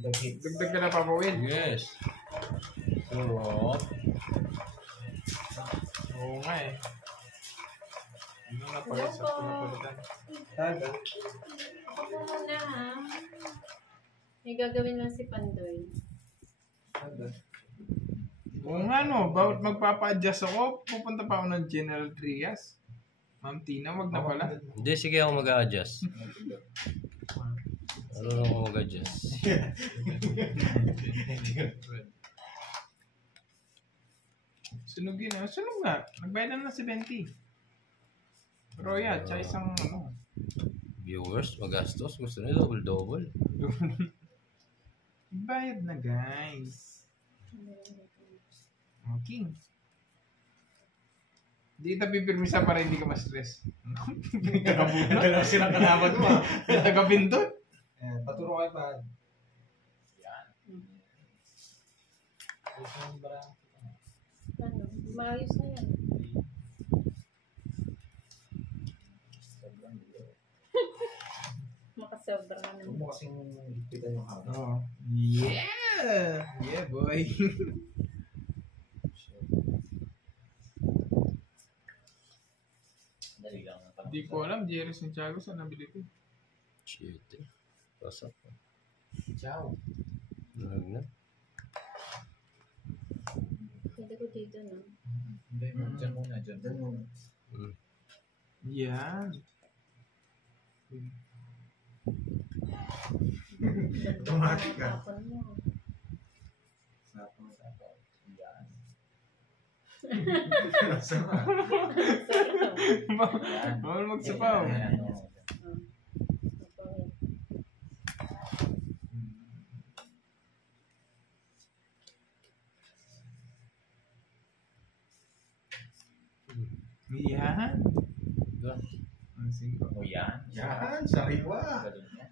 Dagdag ka na papawin. Yes. Surot. Oo nga eh. Ano na pala sa pinapalitan? Taga. Ako po muna ha. May gagawin lang si Pandoy. Taga. Oo nga no, bawat magpapa-adjust ako, pupunta pa ako ng General Trias. Ma'am Tina, wag na pala. Hindi, sige ako mag-a-adjust. Ano ako mag-adjust? Sunog yun ah. Sunog nga. Nagbayad na si 20. Roya, tsaka isang ano. Viewers, magastos. Gusto nila double-double. Bayad na guys. Okay. Hindi kita pipirmisa para hindi ka ma-stress. Dalawa silang kalaban mo ah. Taga-pindot. Paturo kayo pa. Yan. Ano? Maayos na yan. Makasobra ka Huwag naman. mo kasing higpitan yung haba. Oh. Yeah! Yeah, boy. Dali lang. Hindi ko alam, Jerry Santiago, saan nabili ko? Shit eh. Pasok. Ciao. Nag na. Pwede ko dito no? Hindi, dyan muna. Dyan muna. Yan. Automatic ka. Tapon mo. Sapaw. Yan. Sama. Bawal magsapaw. Yan. Yan. Diba? Ang singko. O yan. Yan. Sariwa. Galing niya.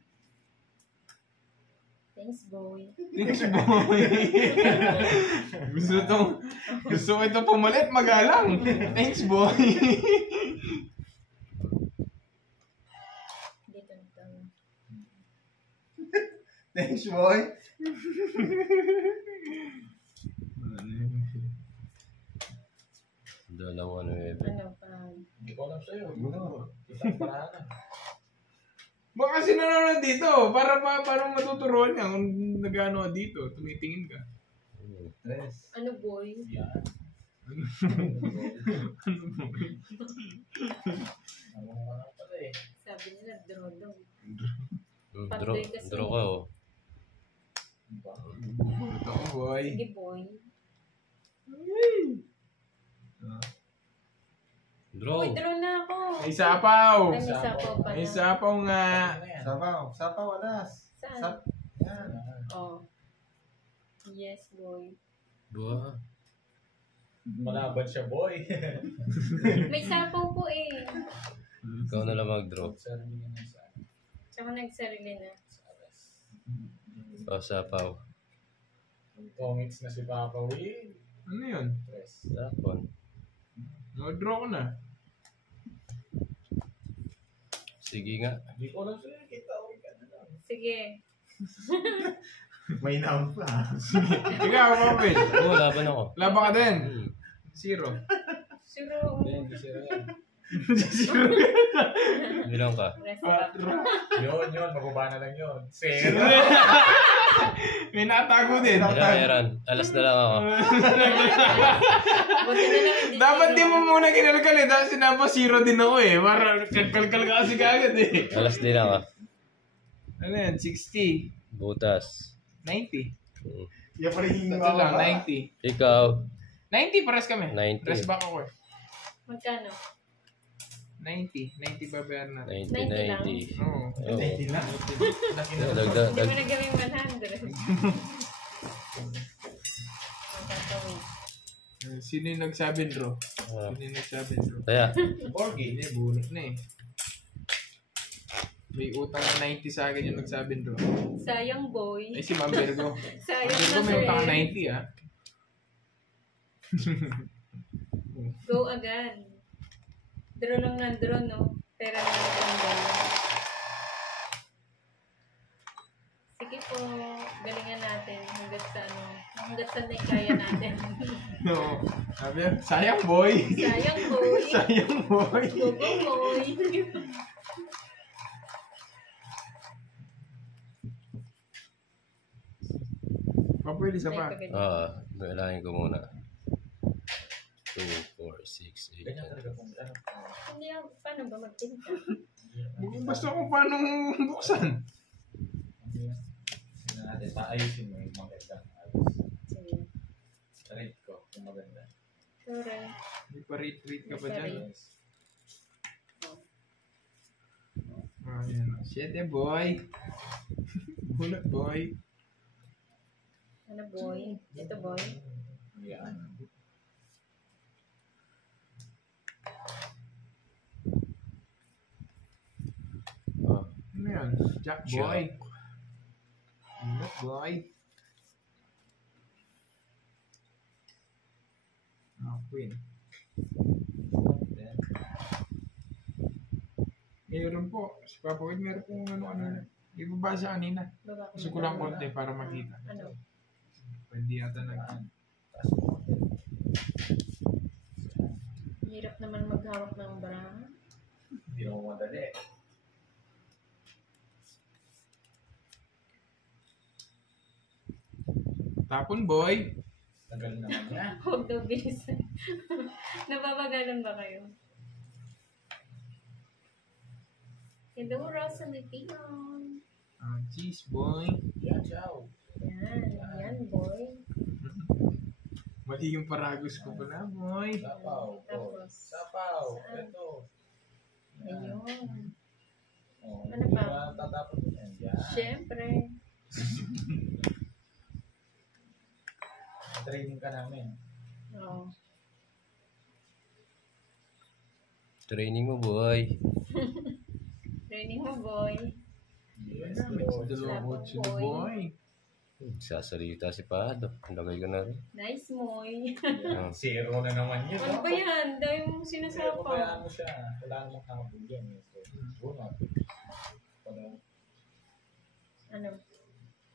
Thanks, boy. Thanks, boy. gusto ko ito pumalit, magalang. Thanks, boy. Dito nito. Thanks, boy. Dalawa na eh. Ano pa? Hindi ko alam sa'yo. Kitang parahan. Baka kasi nanonood dito, para matuturuan niya kung nag-ano dito, tumitingin ka. Tres. Ano, boy? Yan. Ano ka lang pala eh. Sabi nila, drodong. Draw ka oh. Ito ko, boy. Sige, boy. Draw. Uy, draw na ako. May sapaw. Ay, may sapaw pa May na. sapaw nga. Ano yan? Sapaw, alas. Saan? Yan. Oh. Yes, boy. Buha. Malaban siya, boy. May sapaw po eh. Ikaw na lang mag-draw. Sarili nga sa Tsaka nagsarili na. O, sapaw. comics na si Papa Will. Ano yun? Tres. Tapon. No-draw ko na. Sige nga. Hindi ko alam sa'yo. Kita ko ka na lang. Sige. May naam pa. Ikaw, Mabel. Oo, laban ako. Laban ka din. Hmm. Zero. Suro. Hindi siya yan. Bilang ka. Restaurant. Yun. Mababa na lang yun. Zero. May natago din. Ilang meron? Alas na lang ako. Buti na lang hindi Dapat sino. di mo muna kinalkal eh. Dahil sinapa zero din ako eh. Para kalkal ka kasi kagad eh. Alas din ako. Ano yan? 60. Butas. 90. Hmm. Yan pa rin yung Ito lang, 90. Ikaw. 90 pares kami. 90. Press back ako eh. Magkano? 90. 90 babayaran natin. 90-90. Oo. Oo. 90 na. Dagdag. Hindi mo na gawin 100. Magkakawin. Sino yung nagsabi, bro? Ah. Sino yung nagsabi, bro? Kaya. Borgie. Hindi, bunot na eh. May utang na 90 sa akin yung nagsabi, bro. Sayang, boy. Ay, si Ma'am Virgo. Sayang Virgo na, may utang na sir. 90 ah. Go agad. Draw lang ng draw, no? Pera na lang. Sige po. Galingan hanggat sa ano, hanggat sa kaya natin. No. Sabi niya, sayang boy. Sayang boy. Sayang boy. Gogo boy. Pwede sa pa. Bilangin ko muna. 2, 4, 6, 8, Ganyan talaga kung ano. Hindi, paano ba magtinta? Basta kung paano buksan. Sige natin, paayusin mo yung maganda. Ayos. Sige. Rate ko kung maganda. Sure. May pa-retweet ka pa May dyan. Yes. Ayan. 7 boy. Bunot boy. Ano boy? Ito boy? Yan. Ano yan? Jack boy. Bunot boy. Queen. Then, Meron po. Si Papa Will, meron pong ano. Ibabasa kanina. Baba ko. Gusto ko lang konti para makita. Ano? Pwede yata nag... taas mo konti. Hirap naman maghawak ng bra. Hindi mo madali. Tapon boy. Tagal naman niya. Huwag daw bilisan. Nababagalan ba kayo? Hello, Rosa Lipinong. Cheese boy. Yan, ciao. Yan boy. Mali yung paragos ko pala boy. Sapaw. Tapos, Sapaw. saan? Ito. Ayun. Oh, Ano hindi pa? ba tatapos yan? Yan. Siyempre. Training ka namin. Oo. Training mo, boy. Training mo, boy. Yes, May dalawa Tapos, boy. boy. Sasalita si Pado. Lagay ko na rin. Nice, moy. Ah. Zero na naman yun. Ano ba yan? Dahil mong Kaya sinasapaw. mo siya. Wala namang habol yan. So, bunot. Ano? Ano?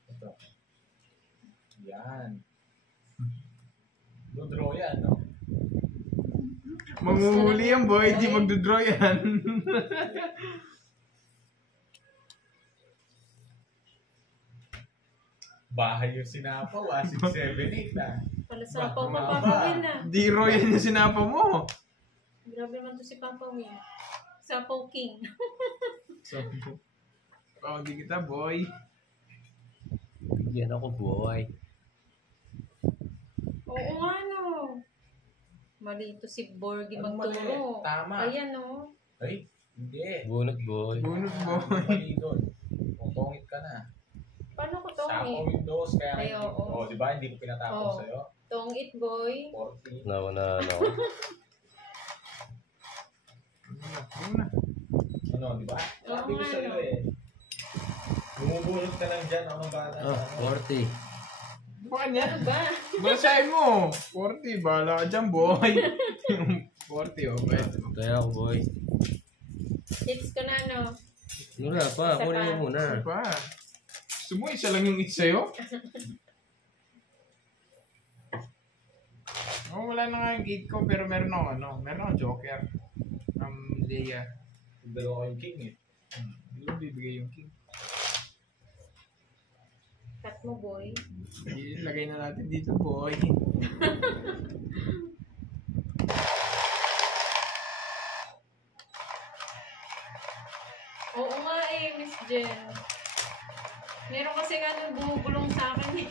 Ito. Yan. Dodraw yan, no? Manguhuli yan boy. Di magdodraw yan. Bahay yung sinapaw, 6, 7, 8, ah. Panasapaw ka, Ba- Papa Will na. Di raw yan yung sinapa mo. Grabe naman to si Papa Will. Sapaw King. So, di kita boy. Bigyan ako, boy. Oo nga, no. Mali ito si Borgie Ano mali? magturo. Tama. Ayan, no. Ay, hindi. Bunot, boy. Bunot boy. Mali doon. Putongit ka na. Paano ko Sapaw tongit? Windows, kaya Ay, oo. di ba? Hindi ko pinatapos Oo. sa'yo. Tongit, boy. 40. Nauna, ano. Una. Ano, di ba? Sabi ko nga, sa'yo no. eh. Bumubulot ka lang dyan, ako bata. Ah, 40. Baka niya. Ano ba? Basahin mo. 40. Bahala ka dyan boy. 40 oh. Pwede. Kaya ako, boy. Hits ko na, no. Wala pa. Isa Kunin pa. mo muna. Ano pa? Gusto mo isa lang yung it sa'yo? Oh, wala na nga yung 8 ko pero meron ako meron akong joker. Leia. Dalawa kayong king eh. Hindi ko bibigay yung king. Cut mo, boy. Ilagay na natin dito boy. Oo nga eh, Miss Jen. Meron kasi nga nung bumubulong sa akin eh.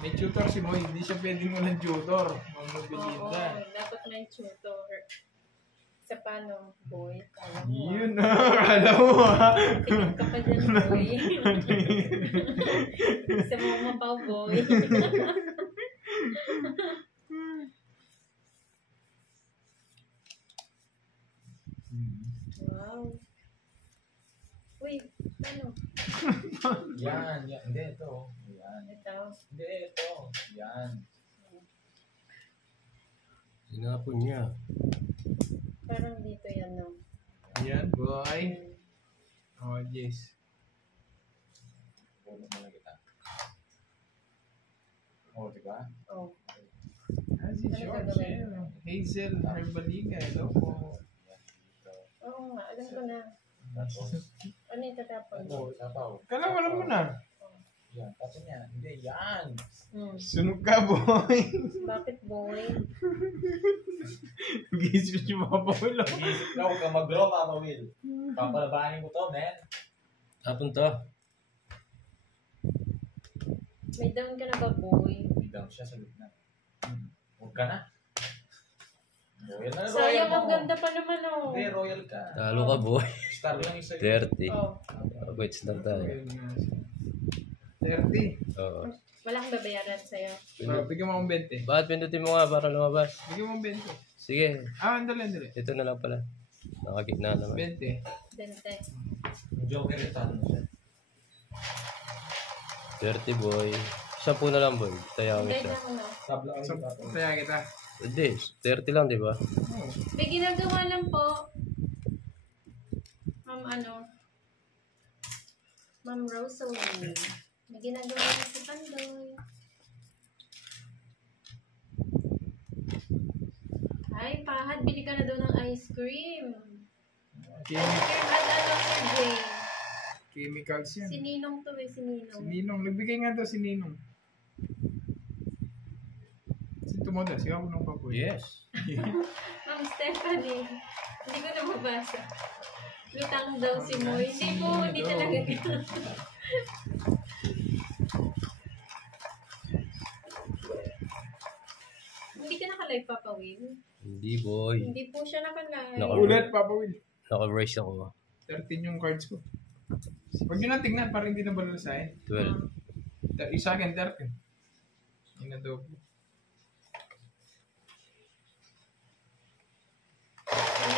May tutor si boy. Hindi siya pwedeng walang tutor. Mga Oo, Belinda. dapat may tutor. Isa pa, no, boy. Kala mo, Yun akala mo ah. tingin ka pa dyan, boy. Isa mo mapaw, boy. Wow. Uy, ano? Yan, yan. Hindi, ito. Yan. Ito. Hindi, ito. Yan. Sinapon niya. Parang dito yan, no? Ayan boy. Oh yes. Bulot mo lang kita. Oo, diba? Oh. Si George, Hazel Herbaliga, hello po. Oo nga, alam ko na. Tapos, Ano yung tatapon? sabaw. Kala wala mo na. Yan, tapos niya. Hindi, yan. Sunog ka, boy. Bakit boy? Gisip si Papa Will. Nag-iisip ka, huwag kang mag-grow, Papa Will. Papalabanin mo to, man. Tapon to. May down ka na ba boy? Hindi down siya sa gitna. Huwag ka na. Royal na, royal Sayang, mo. ang ganda pa naman oh. Hindi, royal ka. Talo ka, boy. Star lang isa. 30. Oh. Wait, start tayo. 30. Oo. Wala akong babayaran sa'yo. Bigyan mo akong 20. Bakit pindutin mo nga para lumabas? Bigyan mo akong 20. Sige. Andali. Ito na lang pala. Nakagitna naman. 20. Dente. Yung Joker yung talo mo siya. 30, boy. 10 na lang, boy. Tayo kami Hindi siya. na ako na. Tabla kayo So, dito. kaya kita. Hindi, 30 lang, di ba? Oh. May ginagawa lang po. Ma'am Rosalie. May ginagawa lang si Pandoy. Ay, Pahad, bili ka na daw ng ice cream. At ano, Sir Jay? Chemicals yan. Si Ninong to eh, si Si Ninong. Ninong. Nagbigay nga daw si Ninong. Si Tumoda. Sigaw ko ng papoy. Yes. Ma'am Stephanie. Hindi ko na mabasa. Lutang daw si Moy. Hindi po, hindi talaga ganun. Hindi ka naka-live, Papa Will? Hindi, boy. Hindi po siya naka-live. Ulit, Papa Will. Naka-brace ako. 13 yung cards ko. Huwag nyo na tignan para hindi na balalasahin. 12. Isa akin, 13. Inadobo.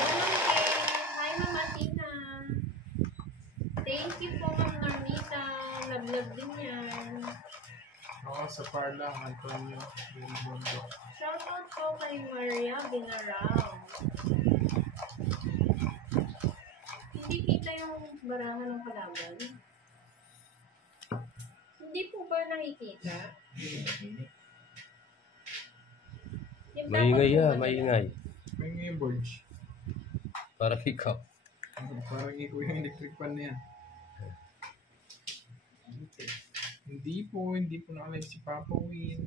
Hi, Ma'am Athena. Thank you po, Ma'am Normita. Love din yan. Ako sa Parla, Antonio. Belmondo. Shoutout po kay Maria Binarao. Hindi kita yung barahan ng kalaban. Hindi po ba nakikita? Yung Maingay dapat po ya, ba maingay. May ngayon bulge. Para ikaw. Parang ikaw yung electric fan na yan. Hindi po nakalive si Papa Will.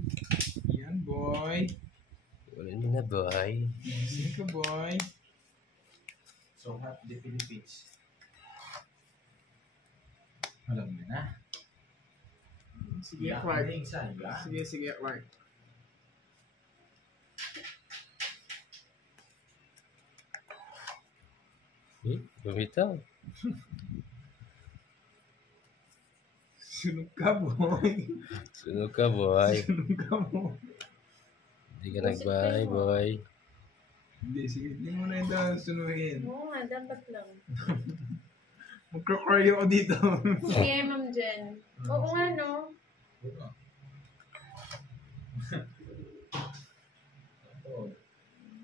Yan, boy. Wala nyo na, boy. Sino ka, boy? So hot the Philippines. Alam mo na. Sige, Yak Clark. na yung isa, yak. Sige, Clark. Bumitaw. Sunog ka, boy. Sunog ka, boy. Sunog ka mo. Hindi ka nagbay, boy. Hindi, sige. Hindi mo na yung sunugin. Oo nga, dapat lang. Magka-cardio ako dito. Sige, Ma'am Jen. Oo nga, no? Oo. Ito.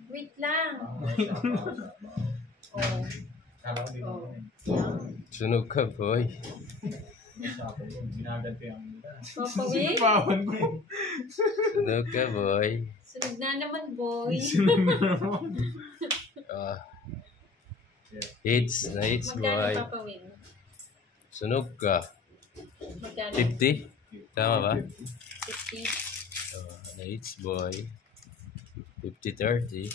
Wait lang. Sabaw. Oo. Kala ko di mo Oh. eh. Yan. Sunog ka, boy. Sabaw yun. Ginagad ko yung nila. Papa Will, Sinapawan ko. Sunog ka, boy. sunod na naman, boy. Sunog na naman. Ah. Hits, na hits, Magkano, boy. Papa Will? Sunog ka. Magkano? 50? Tama ba? 50. Na hits, boy. 50-30.